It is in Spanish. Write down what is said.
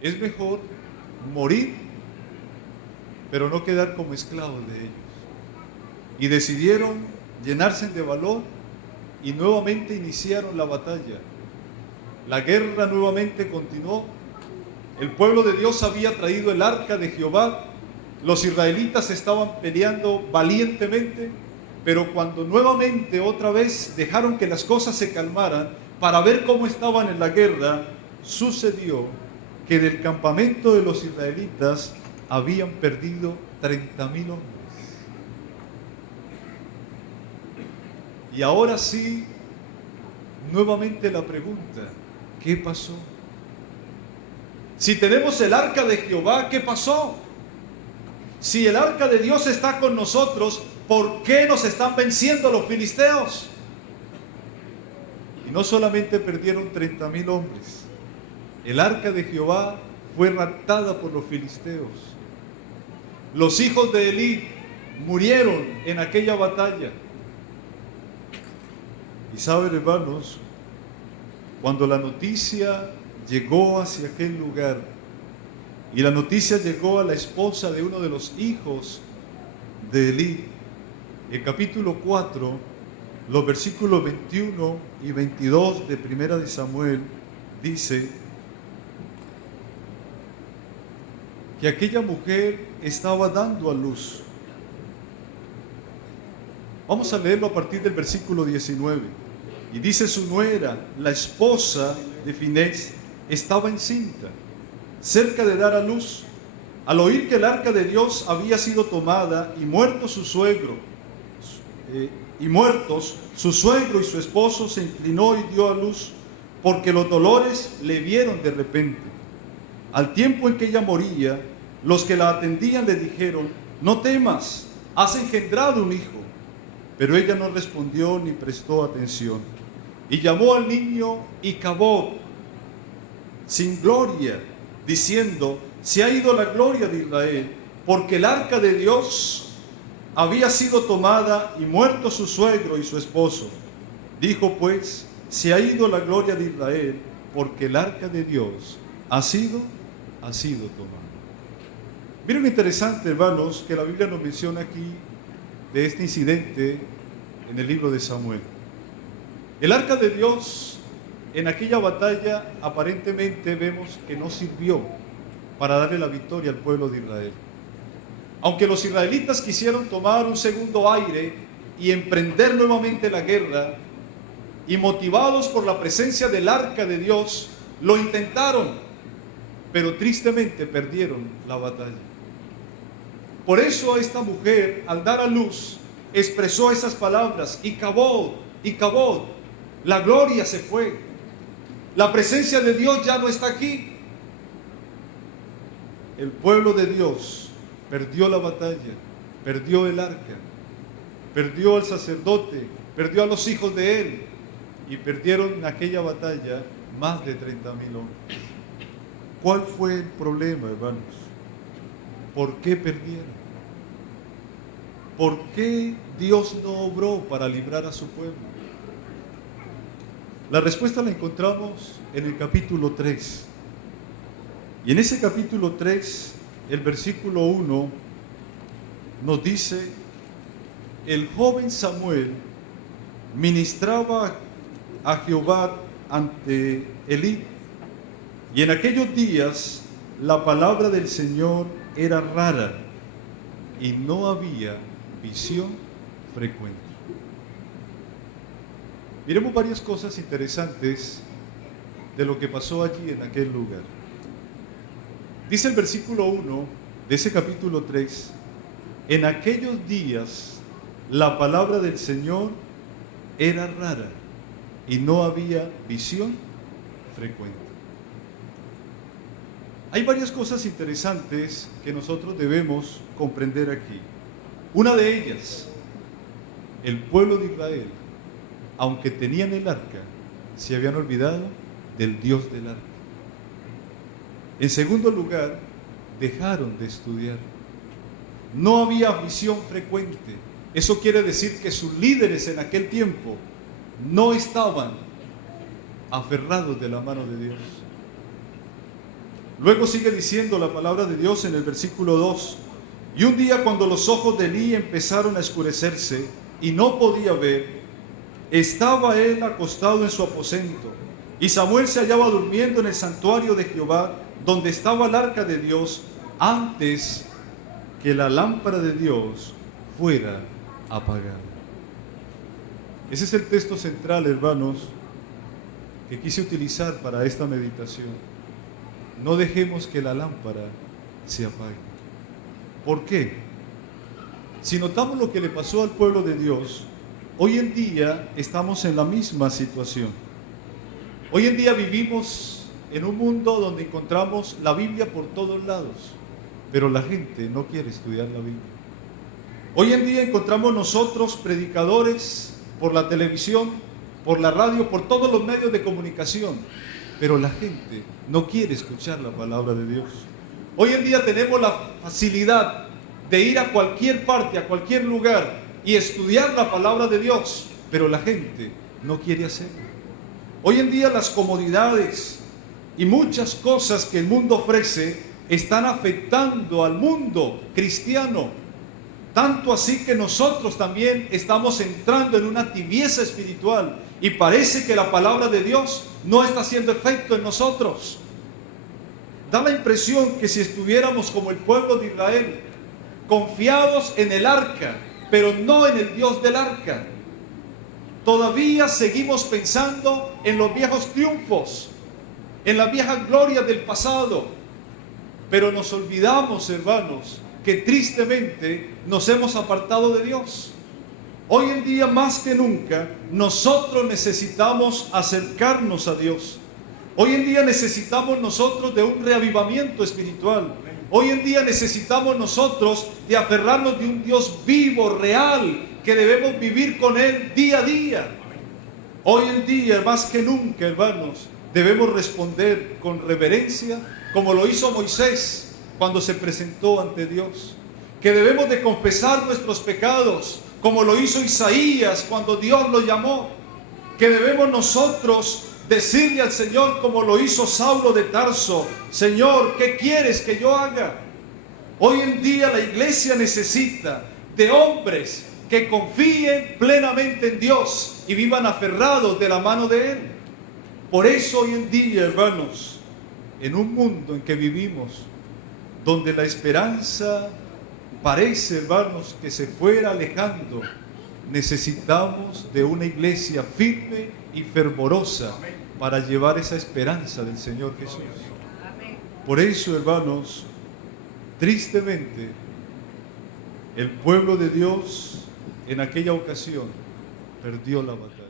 Es mejor morir, pero no quedar como esclavos de ellos. Y decidieron llenarse de valor y nuevamente iniciaron la batalla. La guerra nuevamente continuó. El pueblo de Dios había traído el arca de Jehová. Los israelitas estaban peleando valientemente, pero cuando nuevamente otra vez dejaron que las cosas se calmaran para ver cómo estaban en la guerra, sucedió que del campamento de los israelitas habían perdido 30,000 hombres. Y ahora sí, nuevamente la pregunta, ¿qué pasó? Si tenemos el arca de Jehová, ¿qué pasó? Si el arca de Dios está con nosotros, ¿por qué nos están venciendo los filisteos? Y no solamente perdieron 30,000 hombres, el arca de Jehová fue raptada por los filisteos. Los hijos de Elí murieron en aquella batalla. Y saben, hermanos, cuando la noticia llegó hacia aquel lugar, y la noticia llegó a la esposa de uno de los hijos de Elí, el capítulo 4, los versículos 21 y 22 de Primera de Samuel, dice que aquella mujer estaba dando a luz. Vamos a leerlo a partir del versículo 19. Y dice: su nuera, la esposa de Finés, estaba encinta, cerca de dar a luz. Al oír que el arca de Dios había sido tomada y muerto su suegro, su suegro y su esposo, se inclinó y dio a luz, porque los dolores le vieron de repente. Al tiempo en que ella moría, los que la atendían le dijeron: no temas, has engendrado un hijo. Pero ella no respondió ni prestó atención. Y llamó al niño Icabod, sin gloria, diciendo: se ha ido la gloria de Israel, porque el arca de Dios había sido tomada y muerto su suegro y su esposo. Dijo pues: se ha ido la gloria de Israel, porque el arca de Dios ha sido tomada. Miren lo interesante, hermanos, que la Biblia nos menciona aquí de este incidente en el libro de Samuel. El arca de Dios en aquella batalla aparentemente vemos que no sirvió para darle la victoria al pueblo de Israel. Aunque los israelitas quisieron tomar un segundo aire y emprender nuevamente la guerra, y motivados por la presencia del arca de Dios, lo intentaron, pero tristemente perdieron la batalla. Por eso esta mujer, al dar a luz, expresó esas palabras: Icabod, Icabod, la gloria se fue, la presencia de Dios ya no está aquí. El pueblo de Dios perdió la batalla, perdió el arca, perdió al sacerdote, perdió a los hijos de él, y perdieron en aquella batalla más de 30,000 hombres. ¿Cuál fue el problema, hermanos? ¿Por qué perdieron? ¿Por qué Dios no obró para librar a su pueblo? La respuesta la encontramos en el capítulo 3. Y en ese capítulo 3, el versículo 1 nos dice: el joven Samuel ministraba a Jehová ante Elí, y en aquellos días la palabra del Señor era rara y no había visión frecuente. Miremos varias cosas interesantes de lo que pasó allí en aquel lugar. Dice el versículo 1 de ese capítulo 3: en aquellos días la palabra del Señor era rara y no había visión frecuente. Hay varias cosas interesantes que nosotros debemos comprender aquí. Una de ellas: el pueblo de Israel, aunque tenían el arca, se habían olvidado del Dios del arca. En segundo lugar, dejaron de estudiar. No había visión frecuente. Eso quiere decir que sus líderes en aquel tiempo no estaban aferrados de la mano de Dios. Luego sigue diciendo la palabra de Dios en el versículo 2. Y un día, cuando los ojos de Elí empezaron a oscurecerse y no podía ver, estaba él acostado en su aposento, y Samuel se hallaba durmiendo en el santuario de Jehová, donde estaba el arca de Dios, antes que la lámpara de Dios fuera apagada. Ese es el texto central, hermanos, que quise utilizar para esta meditación. No dejemos que la lámpara se apague. ¿Por qué? Si notamos lo que le pasó al pueblo de Dios, hoy en día estamos en la misma situación. Hoy en día vivimos en un mundo donde encontramos la Biblia por todos lados, pero la gente no quiere estudiar la Biblia. Hoy en día encontramos nosotros predicadores por la televisión, por la radio, por todos los medios de comunicación, pero la gente no quiere escuchar la palabra de Dios. Hoy en día tenemos la facilidad de ir a cualquier parte, a cualquier lugar y estudiar la palabra de Dios, pero la gente no quiere hacerlo. Hoy en día las comodidades y muchas cosas que el mundo ofrece están afectando al mundo cristiano, tanto así que nosotros también estamos entrando en una tibieza espiritual y parece que la palabra de Dios no está haciendo efecto en nosotros. Da la impresión que si estuviéramos como el pueblo de Israel, confiados en el arca, pero no en el Dios del arca, todavía seguimos pensando en los viejos triunfos, en la vieja gloria del pasado, pero nos olvidamos, hermanos, que tristemente nos hemos apartado de Dios. Hoy en día más que nunca nosotros necesitamos acercarnos a Dios. Hoy en día necesitamos nosotros de un reavivamiento espiritual. Hoy en día necesitamos nosotros de aferrarnos de un Dios vivo, real, que debemos vivir con Él día a día. Hoy en día más que nunca, hermanos, debemos responder con reverencia, como lo hizo Moisés cuando se presentó ante Dios. Que debemos de confesar nuestros pecados, como lo hizo Isaías cuando Dios lo llamó. Que debemos nosotros decirle al Señor, como lo hizo Saulo de Tarso: Señor, ¿qué quieres que yo haga? Hoy en día la iglesia necesita de hombres que confíen plenamente en Dios y vivan aferrados de la mano de Él. Por eso hoy en día, hermanos, en un mundo en que vivimos, donde la esperanza parece, hermanos, que se fuera alejando, necesitamos de una iglesia firme y fervorosa para llevar esa esperanza del Señor Jesús. Por eso, hermanos, tristemente, el pueblo de Dios en aquella ocasión perdió la batalla.